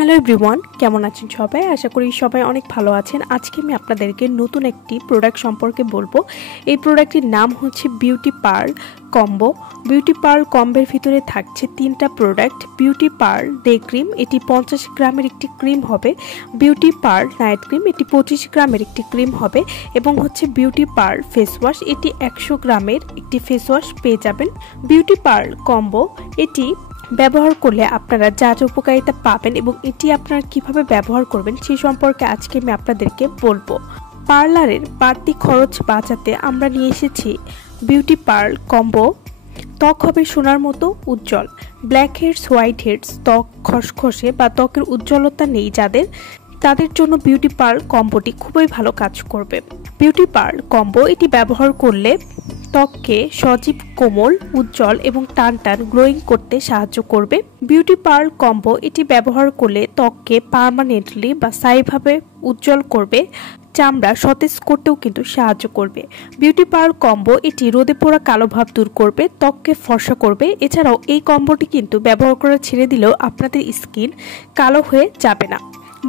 Hello everyone, কেমন আছেন সবাই? আশা করি সবাই অনেক ভালো আছেন। আজকে আমি আপনাদেরকে নতুন একটি প্রোডাক্ট সম্পর্কে বলবো। এই প্রোডাক্টটির নাম হচ্ছে beauty pearl combo. Beauty pearl কম্বোর ভিতরে থাকছে তিনটা product. Beauty pearl day cream, এটি 50 গ্রামের একটি ক্রিম হবে। বিউটি পার্ল নাইট ক্রিম, এটি 25 গ্রামের একটি ক্রিম হবে। এবং হচ্ছে বিউটি পার্ল ফেস ওয়াশ, এটি 100 গ্রামের একটি ফেস ওয়াশ পেয়ে যাবেন। বিউটি পার্ল কম্বো এটি ব্যবহার করলে আপনারা যা যা উপকারিতা পাবেন এবং এটি আপনারা কিভাবে ব্যবহার করবেন সেই সম্পর্কে আজকে আমি আপনাদেরকে বলবো। পার্লারের বাড়তি খরচ বাঁচাতে আমরা নিয়ে এসেছি বিউটি পার্ল কম্বো। ত্বক হবে সোনার মতো উজ্জ্বল। ব্ল্যাক হেডস, হোয়াইট হেডস, ত্বক খসখসে বা ত্বকের উজ্জ্বলতা নেই যাদের, তাদের জন্য বিউটি পার্ল কম্বোটি খুবই ভালো কাজ করবে। বিউটি পার্ল কম্বো এটি ব্যবহার করলে ত্বককে সজীব, কোমল, উজ্জ্বল এবং টান টান গ্লোয়িং করতে সাহায্য করবে। বিউটি পার্ল কম্বো এটি ব্যবহার করলে ত্বককে পার্মানেন্টলি বা স্থায়ীভাবে উজ্জ্বল করবে। চামড়া সতেজ করতেও কিন্তু সাহায্য করবে। বিউটি পার্ল কম্বো এটি রোদে পোড়া কালো ভাব দূর করবে, ত্বককে ফর্সা করবে। এছাড়াও এই কম্বোটি কিন্তু ব্যবহার করা ছেড়ে দিলেও আপনাদের স্কিন কালো হয়ে যাবে না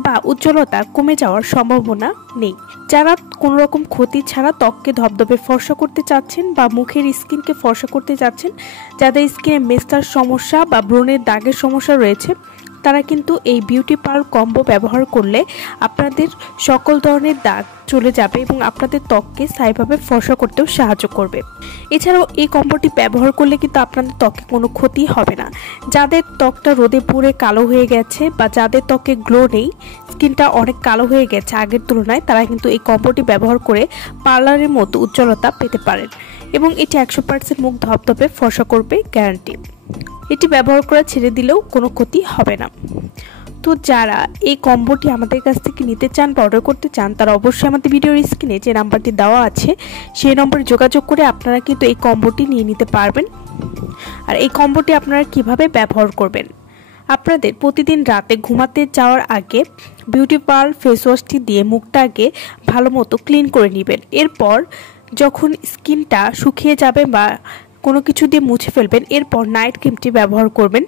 বা উজ্জ্বলতা কমে যাওয়ার সম্ভাবনা নেই। যারা কোনো রকম ক্ষতি ছাড়া ত্বককে ধবধবে ফর্সা করতে চাচ্ছেন বা মুখের স্কিনকে ফর্সা করতে চাচ্ছেন, যাদের স্কিনে মেস্তার সমস্যা বা ব্রণের দাগের সমস্যা রয়েছে, তারা কিন্তু এই বিউটি পার্ল কম্বো ব্যবহার করলে আপনাদের সকল ধরনের দাগ চলে যাবে এবং আপনাদের ত্বককে স্থায়ীভাবে ফর্সা করতেও সাহায্য করবে। এছাড়াও এই কম্বোটি ব্যবহার করলে কিন্তু আপনাদের ত্বকে কোনো ক্ষতি হবে না। যাদের ত্বকটা রোদে পুড়ে কালো হয়ে গেছে বা যাদের ত্বকে গ্লো নেই, স্কিনটা অনেক কালো হয়ে গেছে আগের তুলনায়, তারা কিন্তু এই কম্বোটি ব্যবহার করে পার্লারের মতো উজ্জ্বলতা পেতে পারেন এবং এটি 100% মুখ ধবধবে ফর্সা করবে, গ্যারান্টি। এটি ব্যবহার করা ছেড়ে দিলেও কোনো ক্ষতি হবে না। তো যারা এই কম্বোটি আমাদের কাছ থেকে নিতে চান বা অর্ডার করতে চান, তারা অবশ্যই আমাদের ভিডিওর স্ক্রিনে যে নাম্বারটি দেওয়া আছে সেই নম্বরে যোগাযোগ করে আপনারা কিন্তু এই কম্বোটি নিয়ে নিতে পারবেন। আর এই কম্বোটি আপনারা কিভাবে ব্যবহার করবেন, আপনাদের প্রতিদিন রাতে ঘুমাতে যাওয়ার আগে বিউটি পার্ল ফেস ওয়াশটি দিয়ে মুখটা আগে ভালো মতো ক্লিন করে নেবেন। এরপর যখন স্কিনটা শুকিয়ে যাবে বা কোনো কিছু দিয়ে মুছে ফেলবেন, এরপর নাইট ক্রিমটি ব্যবহার করবেন।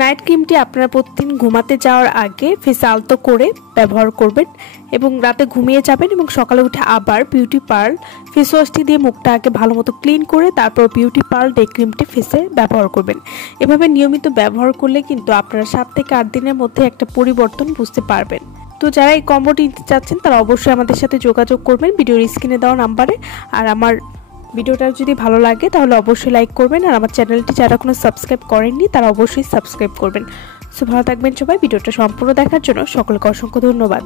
নাইট ক্রিমটি আপনারা প্রতিদিন ঘুমাতে যাওয়ার আগে ফেসে আলতো করে ব্যবহার করবেন এবং রাতে ঘুমিয়ে যাবেন এবং সকালে উঠে আবার বিউটি পার্ল ফেস ওয়াশটি দিয়ে মুখটা আগে ভালো মতো ক্লিন করে তারপর বিউটি পার্ল ডে ক্রিমটি ফেসে ব্যবহার করবেন। এভাবে নিয়মিত ব্যবহার করলে কিন্তু আপনারা 7 থেকে 8 দিনের মধ্যে একটা পরিবর্তন বুঝতে পারবেন। তো যারা এই কম্বোটি নিতে চাচ্ছেন তারা অবশ্যই আমাদের সাথে যোগাযোগ করবেন ভিডিওর স্ক্রিনে দেওয়া নাম্বারে। আর আমার ভিডিওটা যদি ভালো লাগে তাহলে অবশ্যই লাইক করবেন, আর আমার চ্যানেলটি যারা কোনো সাবস্ক্রাইব করেননি তারা অবশ্যই সাবস্ক্রাইব করবেন। সো ভালো থাকবেন সবাই। ভিডিওটা সম্পূর্ণ দেখার জন্য সকলকে অসংখ্য ধন্যবাদ।